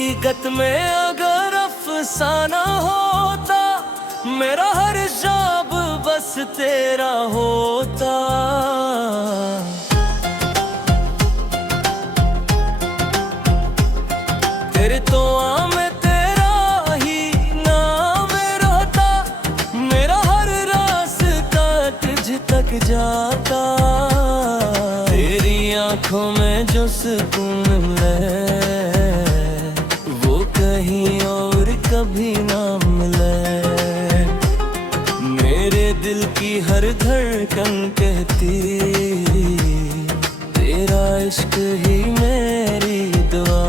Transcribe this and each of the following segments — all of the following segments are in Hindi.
हकीकत में अगर अफसाना होता, मेरा हर ख्वाब बस तेरा होता। तेरे तो में तेरा ही नाम रहता, मेरा हर रास्ता तुझ तक जाता। तेरी आंखों में जो सुकून मिले वो कहीं और कभी ना मिले। मेरे दिल की हर धड़कन कहती तेरा इश्क ही मेरी दुआ।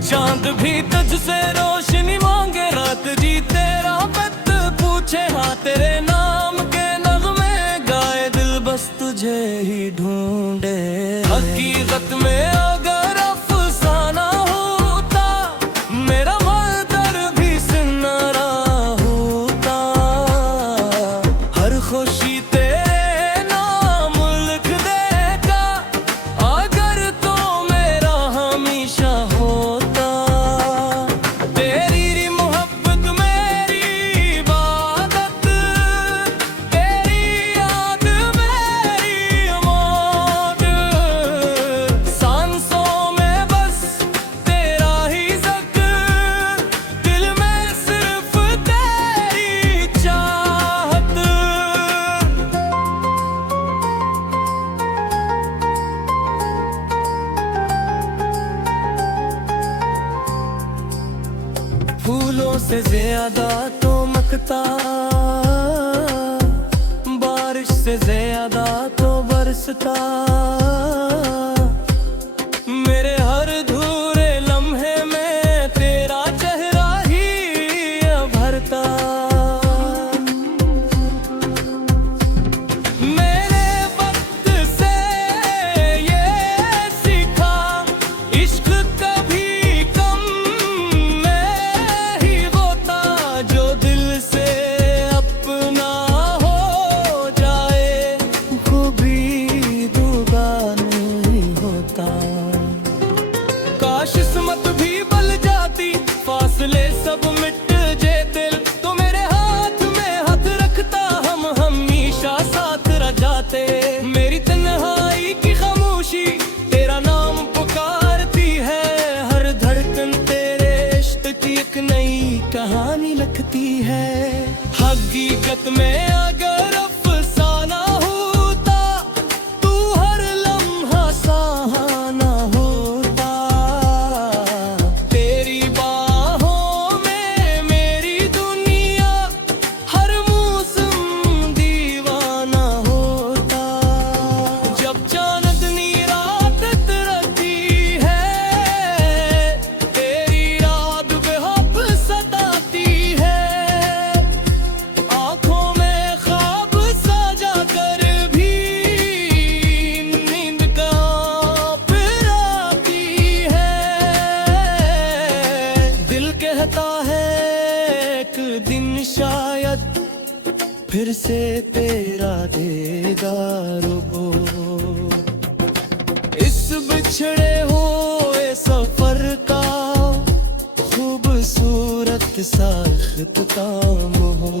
चांद भी तुझसे रोशनी मांगे, रात जी तेरा पत पूछे, हाँ तेरे नाम के नगमे गाए, दिल बस तुझे ही ढूंढे। हकीकत में अगर अफसाना होता, मेरा मर्दर भी सुनहरा होता। हर खुशी तेरे नाम लिख देता, अगर तो मेरा हमेशा होता। तेरी मोहब्बत मेरी इबादत, तेरी याद मेरी मौत। सांसों में बस तेरा ही ज़िक्र, दिल में सिर्फ तेरी चाहत। फूलों से ज्यादा तो मखता, बारिश से ज्यादा तो बरसता। मेरे हर अधूरे लम्हे में तेरा चेहरा ही भरता। मेरे वक्त से ये सीखा, इश्क कभी कम नहीं होता। जो दिल से अपना हो जाए वो भी दूगा नहीं होता। काश किस्मत भी बल जाती, फासले सब मिट जेते, तो मेरे हाथ में हाथ रखता, हम हमेशा साथ रह जाते। मेरी तन्हाई की खामोशी तेरा नाम पुकारती है, हर धड़कन तेरे इश्क की एक नई कहानी लिखती है। हकीकत में अगर अफसाना होता, तू हर लम्हा सहाना होता। तेरी बाहों में मेरी दुनिया, हर मौसम दीवाना होता। जब चांदनी रात उतरती है, तेरी याद बेखौफ सताती है। आँखों में ख्वाब सजा कर भी नींद कहाँ फिर आती है। दिल कहता है एक दिन शायद फिर से तेरा देगा रुबो। इस बिछड़े हुए सफर का खूबसूरत सा इख्तिताम हो।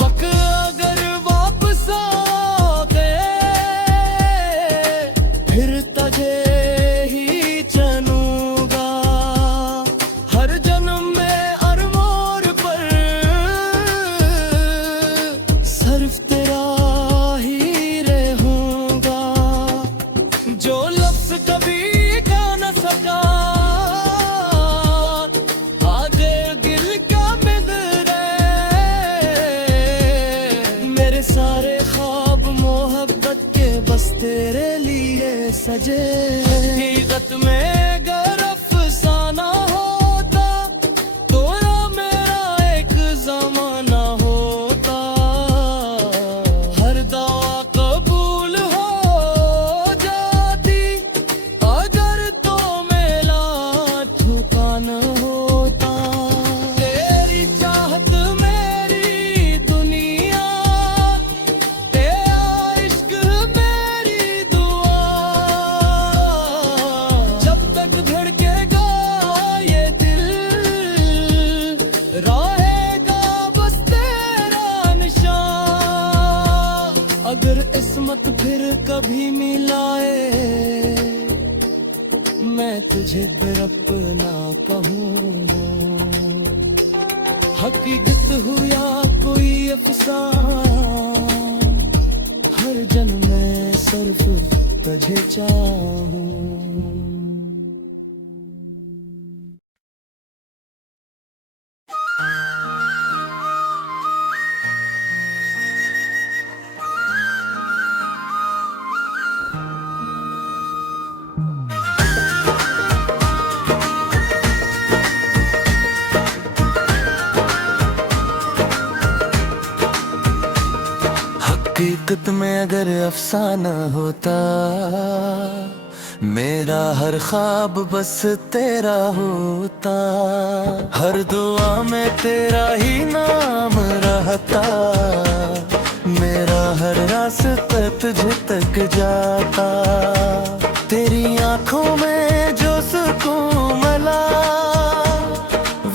वक्त अगर वापस आ गए, फिर तुझे ही चुनूंगा। हर जन्म में हर मोड़ पर सिर्फ तेरा ही रहूंगा। जो लफ्ज कभी कह न सका, आगे दिल का बिगड़े। मेरे सारे ख्वाब मोहब्बत के बस तेरे लिए सजे। हकीकत में अगर अफसाना होता, तो मेरा एक जमाना होता। हर दुआ कबूल हो जाती, अगर तो मेरा ठिकाना होता। तेरी चाहत मेरी दुनिया, तेरा इश्क मेरी दुआ। जब तक कभी मिलाए, मैं तुझे फिर अपना कहूँ। हकीकत हो या कोई अफसाना, हर जन्म में सिर्फ तुझे चाहूँ। हकीकत में अगर अफसाना होता, मेरा हर ख्वाब बस तेरा होता। हर दुआ में तेरा ही नाम रहता, मेरा हर रास्ता तुझे तक जाता। तेरी आंखों में जो सुकून मिला,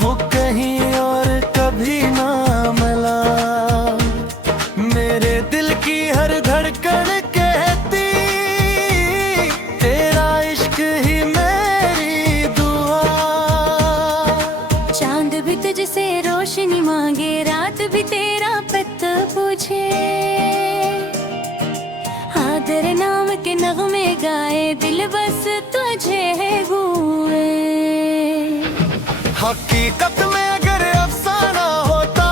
वो कहीं और कभी ना मिला। मेरे दिल की हर धड़कन कहती, तेरा इश्क ही मेरी दुआ। चांद भी तुझसे रोशनी मांगे, रात भी तेरा पता पूछे। आदर नाम के नगमे गाए, दिल बस तुझे है गूए। हकीकत में अगर अफसाना होता,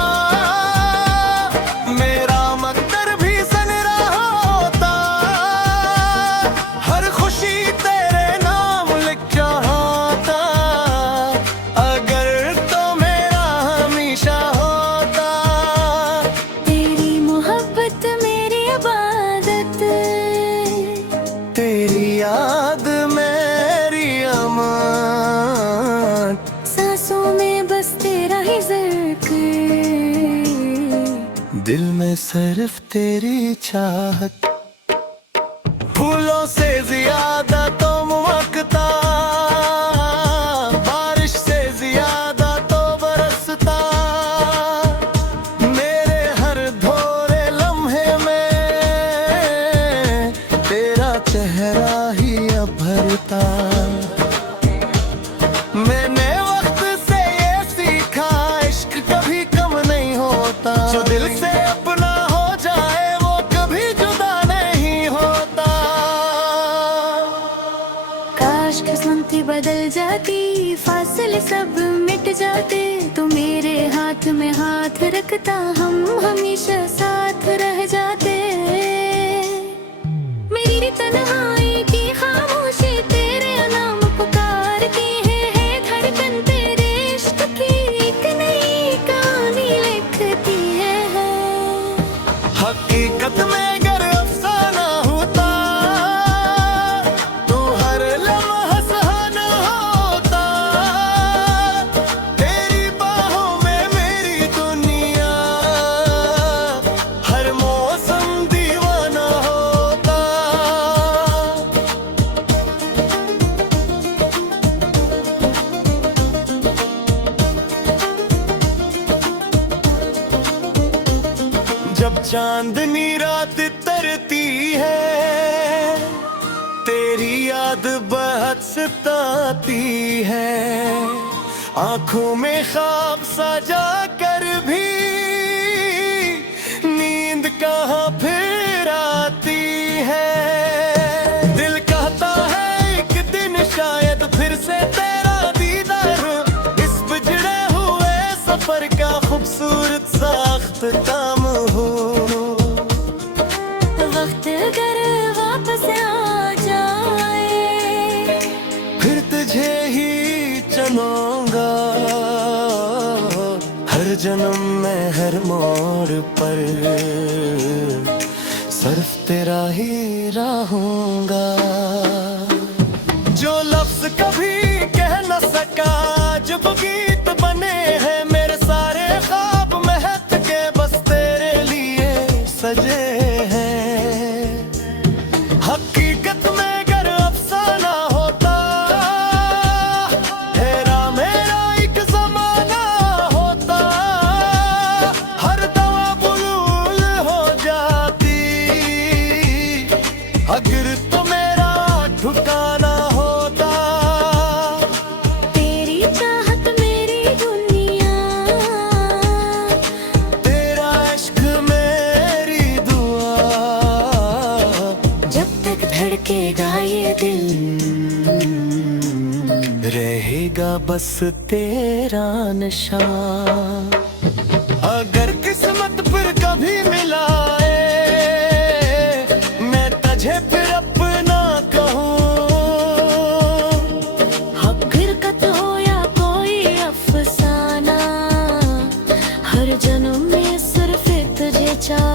मेरा मकदर भी सनरा होता। हर खुशी तेरे नाम लिख चाहता, अगर तो मेरा हमेशा होता। तेरी मोहब्बत मेरी इबादत, तेरी याद मेरी अमान। सांसों में बस तेरा ही जिक्र, दिल में सिर्फ तेरी चाहत। फूलों से ज्यादा तो महकता, बारिश से ज्यादा तो बरसता। मेरे हर भोरे लम्हे में तेरा चेहरा ही अभरता। मैंने वक्त से ये सीखा, इश्क कभी कम नहीं होता। जो दिल से अपना हो जाए, वो कभी जुदा नहीं होता। काश किस्मत बदल जाती, फासले सब मिट जाते। तो मेरे हाथ में हाथ रखता, हम हमेशा साथ रह जाते। मेरी तन्हाई की खामोशी तेरे नाम पुकारती है धड़कन तेरे इश्क की एक नई कहानी लिखती है। हकीकत में अगर अफसाना होता, तो हर लम्हा सुहाना होता। तेरी बाहों में मेरी दुनिया, हर मौसम दीवाना होता। जब चांदनी रात तरती है, तेरी याद बहुत सताती है। आंखों में ख्वाब सजा कर भी नींद कहाँ फिर आती है। दिल कहता है एक दिन शायद फिर से तेरा दीदार हो। इस बिछड़े हुए सफर का खूबसूरत साख्त काम हो। वक्त अगर वापस आ जाए, फिर तुझे ही चुनूंगा, हर जन्म में हर मोड़ पर सिर्फ तेरा ही रहूंगा। जो लफ्ज कभी कह न सका, जब गीत बने हैं मेरे सारे ख्वाब महक के बस तेरे लिए सजे हैं। हकीकत में अगर अफसाना होता, तेरा मेरा एक जमाना होता। हर दवा बुलूल हो जाती, अगर बस तेरा निशान। अगर किस्मत फिर कभी मिलाए मैं तुझे फिर अपना कहूँ। हकीकत हो या कोई अफसाना, हर जन्म में सिर्फ तुझे चाह।